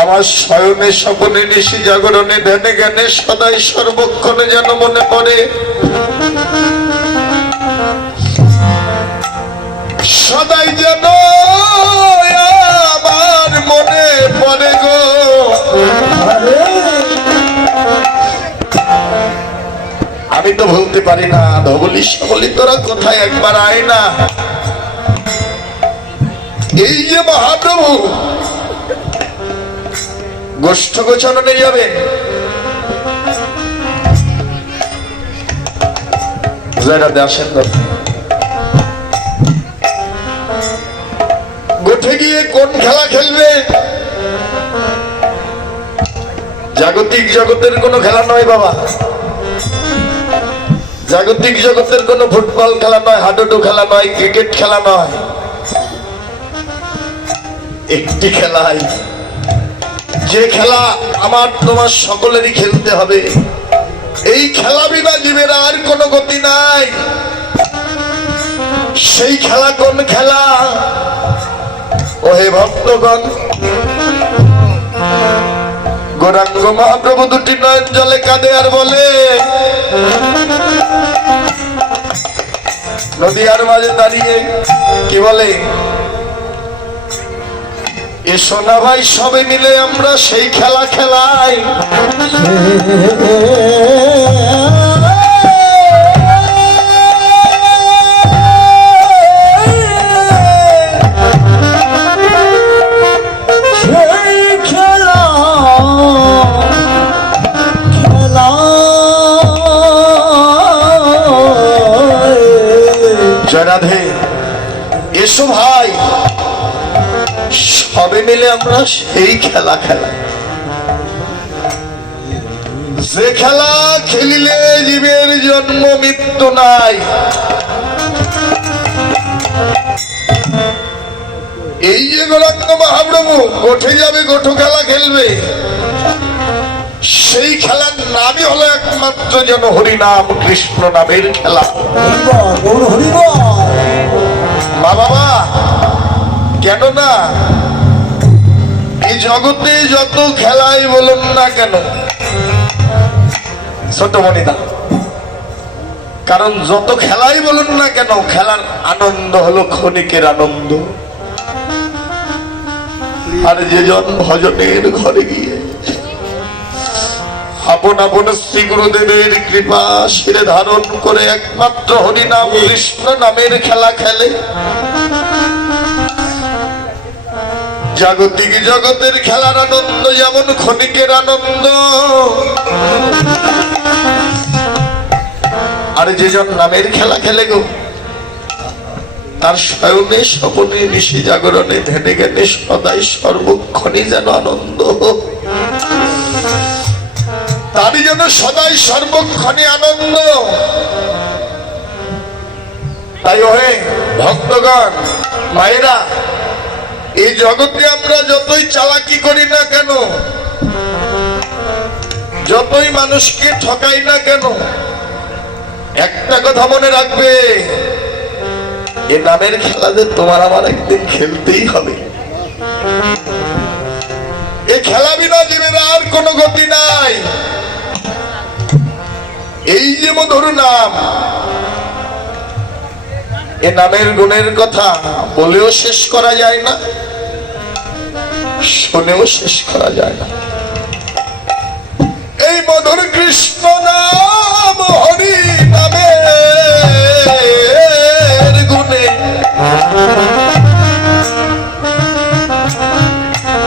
আমার শয়নে স্বপনে নিশি জাগরণে ধ্যানে জ্ঞানে সদাই সর্বক্ষণে যেন মনে পড়ে, সদাই যেন আমার মনে পড়ে গো। আমি তো বলতে পারি না, ধবলি সকলি তোরা কোথায় একবার আয় না। এই যে মহাপ্রভু গোষ্ঠ গোচরণে যাবে, আসেন গোঠে গিয়ে কোন খেলা খেলবে? জাগতিক জগতের কোনো খেলা নয় বাবা, জাগতিক জগতের কোনো ফুটবল খেলা নয়, হাডুডু খেলা নয়, ক্রিকেট খেলা নয়। একটি খেলাই, যে খেলা আমার তোমার সকলেরই খেলতে হবে। এই খেলা বিনা জীবের আর কোনো গতি নাই। সেই খেলা কোন খেলা? ওহে ভক্তগণ, গৌরাঙ্গ মহাপ্রভু দুটি নয়ন জলে কাঁদে আর বলে, নদীর মাঝে দাঁড়িয়ে কি বলে, এসো না ভাই সবে মিলে আমরা সেই খেলা খেলাই। জয় রাধে। এসো ভাই সবে মিলে আমরা সেই খেলা খেলাই, যে খেলা খেলিলে জীবের জন্ম মৃত্যু নাই। এই যে গৌরাঙ্গ মহাপ্রভু গোঠে যাবে, গোঠ খেলা খেলবে, সেই খেলার নামই হলো একমাত্র যেন হরিনাম কৃষ্ণ নামের খেলা। মা বাবা, কেন না এই জগতে যত খেলাই বলুন না কেন, ছোট মনিদা, কারণ যত খেলাই বলুন না কেন, খেলার আনন্দ হলো ক্ষণিকের আনন্দ। আর যেজন ভজনের ঘরে গিয়ে আপন আপন শ্রী গুরুদেবের কৃপা শিরে ধারণ করে একমাত্র হরিনাম কৃষ্ণ নামের খেলা খেলে, জাগতিক জগতের খেলার আনন্দ যেমন ক্ষণিকের আনন্দ, আর যেজন নামের খেলা খেলে গো, তার শয়নে স্বপনে নিশি জাগরণে ধ্যানে জ্ঞানে সদাই সর্বক্ষণই যেন আনন্দ, তারই যেন সদাই সর্বক্ষণে আনন্দ। তাই ওহে ভক্তগণ, মায়েরা, এই জগতে আমরা যতই চালাকি করি না কেন, যতই মানুষকে ঠকাই না কেন, একটা কথা মনে রাখবে, এ নামের খেলাতে তোমার আমার একদিন খেলতেই হবে। এই খেলা বিনা জীবের আর কোনো গতি নাই। এই যে মধুর নাম, এ নামের গুণের কথা বলেও শেষ করা যায় না, শুনেও শেষ করা যায় না। এই মধুর কৃষ্ণ নাম হরি নামের গুণে,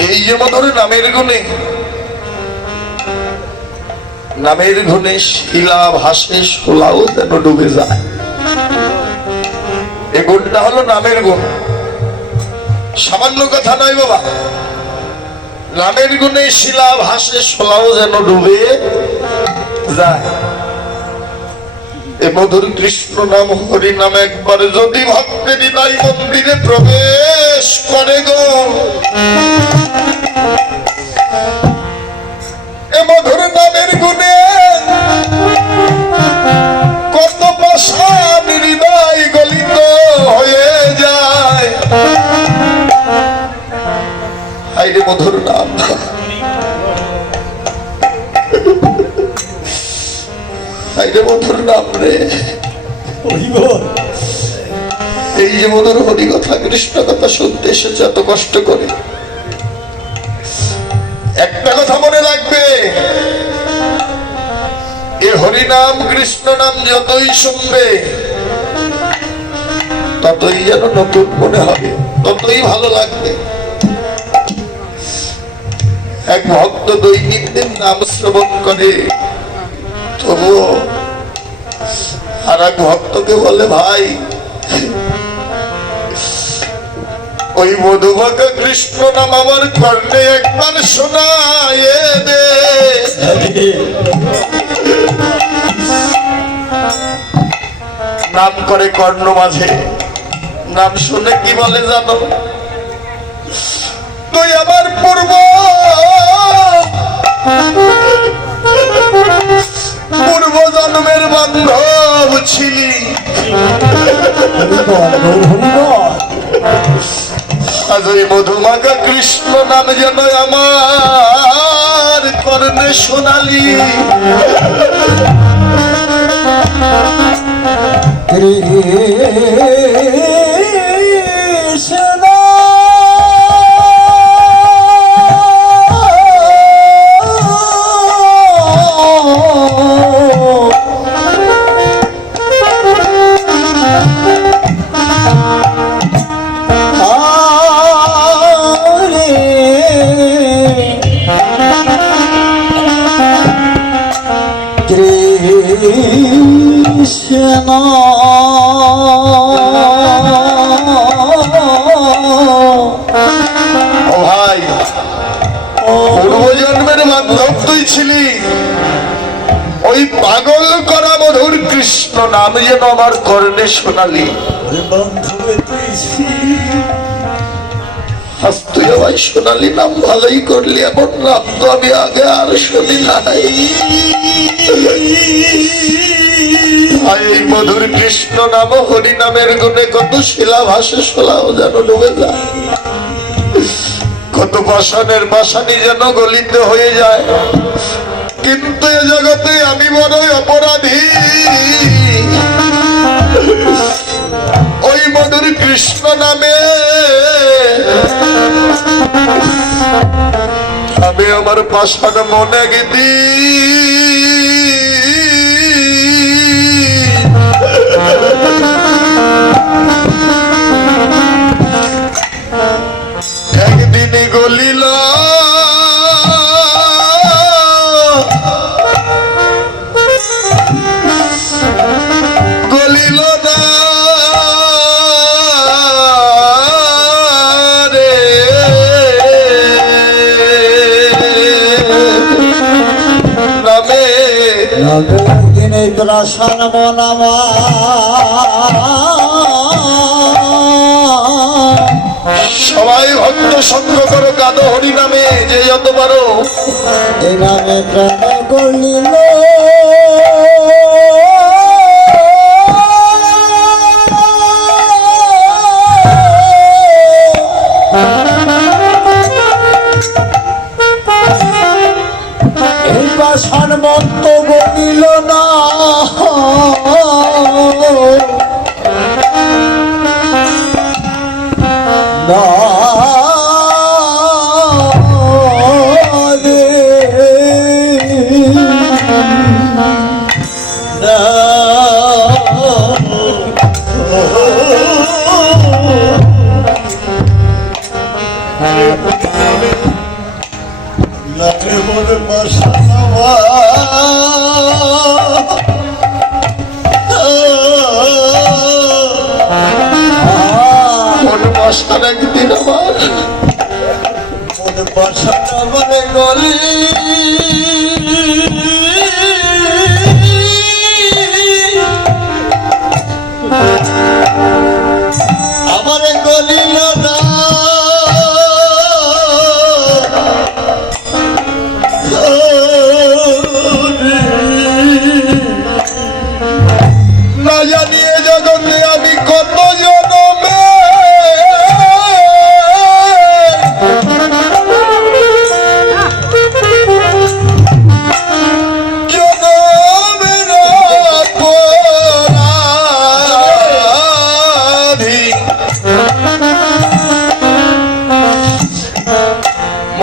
এই যে মধুর নামের গুণে, নামের গুণে শিলা ভাসে শোলাও যেন ডুবে যায়। এই গুণটা হলো নামের গুণ, সামান্য কথা নয় বাবা। নামের গুণে শিলা ভাসে শোলাও যেন ডুবে যায়। এ মধুর কৃষ্ণ নাম হরি নাম একবার যদি ভক্তে হৃদয় মন্দিরে প্রবেশ করে গো, এ মধুর নামের গুণে কত পাষাণ হৃদয় গলিত হয়ে যায়। হাইরে মধুর নাম, হাইরে মধুর নাম রে। এই যে মধুর হরি কথা কৃষ্ণ কথা শুনতে এসেছে এত কষ্ট করে, একটা কথা মনে রাখবে, এ হরি নাম কৃষ্ণ নাম যতই শুনবে ততই যেন নতুন মনে হবে, ততই ভালো লাগবে। এক ভক্ত দৈনিক দিন নাম শ্রবণ করে, তবুও আর এক ভক্তকে বলে, ভাই ওই মধুমাখা কৃষ্ণ নাম আমার কর্ণে একবার শোনায়ে দে। নাম করে কর্ণ মাঝে, নাম শুনে কি বলে জানো, তুই আমার পূর্ব জন্মের বান্ধব ছিলি, আজ ওই মধুমাখা কৃষ্ণ নাম যেন আমার কর্ণে শোনালি। পূর্বজন্মের বান্ধব তুই ছিলি, ওই পাগল করা মধুর কৃষ্ণ নাম যেন আমার কর্ণে শোনালি। আজ তুই আমায় শোনালি, নাম ভালোই করলি, এমন নাম তো আমি আগে আর শুনি নাই। এই মধুর কৃষ্ণ নাম হরি নামের গুণে কত শিলা ভাসে, শোলাও যেন ডুবে যায়, কত পাষাণের পাষাণী যেন গলিত হয়ে যায়। কিন্তু এ জগতে আমি বড়ই অপরাধী, ওই মধুর কৃষ্ণ নামে আমি আমার পাষাণ মনে গীতি একদিনে গলিল, গলিল না রে, নামে দিনে প্রাসান মনামা সবাই ভক্ত সঙ্গ করো, কাঁদো হরি নামে যে যত পারো। এই নামে প্রাণ গলিল, এই প্রাসান মন্ত গলিল না, একদিন আমার পাশাটা মানে গলি আমার গলিল না, না জানিয়ে জগতে আমি কত জনমে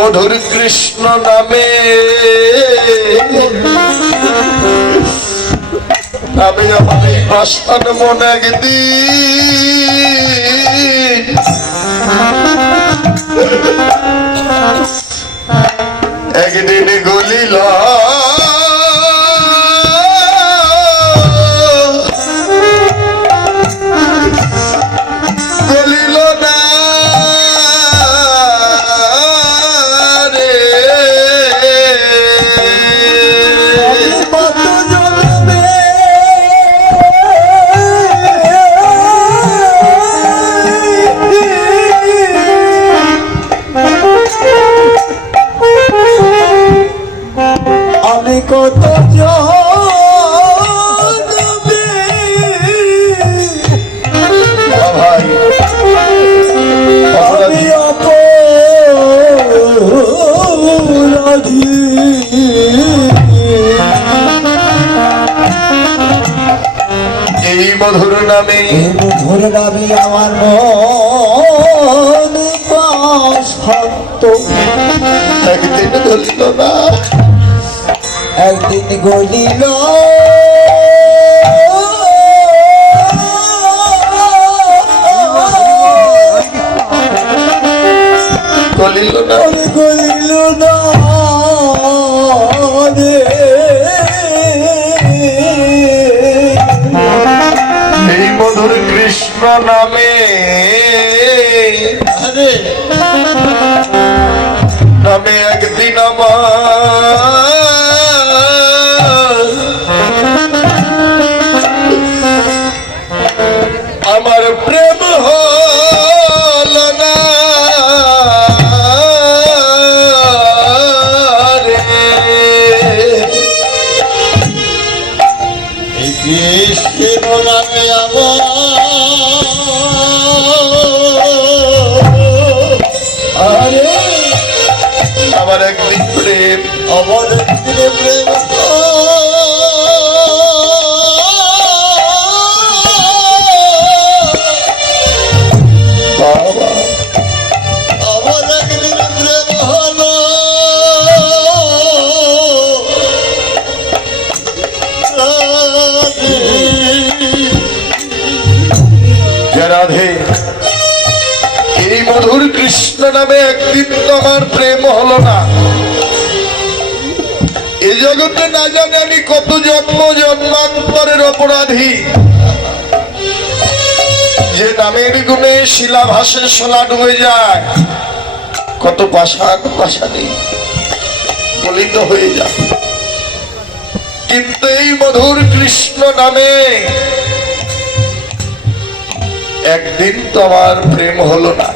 মধুর কৃষ্ণ নামে আমি আমার এই পাষাণ মন একদিন গলিল না রে কত জন্মে আমি কত জন্মে ভাই আমি অপরাধী এই মধুর নামে ধরে নামি আমার মন শান্ত একদিন গলিল না একদিন গলিল গলিল না গলিল না রে। এই মধুর কৃষ্ণ নামে নামে একদিন আমার প্রেম হল না রে কৃষ্ণ নামে আরে আমার একদিন প্রেম আমার প্রেম বাবা আমার একদিন প্রেম হলো যে রাধে এই মধুর কৃষ্ণ নামে একদিন তো আমার প্রেম হলো না এই জগতে না জানে আমি কত জন্ম জন্মান্তরের অপরাধী যে নামের গুণে শিলা ভাসে সোলা ডুবে যায় কত পাষাণী গলিত হয়ে যায় কিন্তু এই মধুর কৃষ্ণ নামে একদিন তো আমার প্রেম হলো না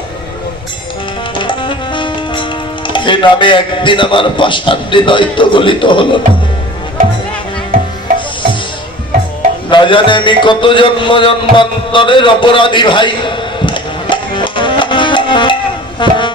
এই নামে একদিন আমার পাষাণ হৃদয় তো গলিত হলো না না জানে আমি কত জন্ম জন্মান্তরের অপরাধী ভাই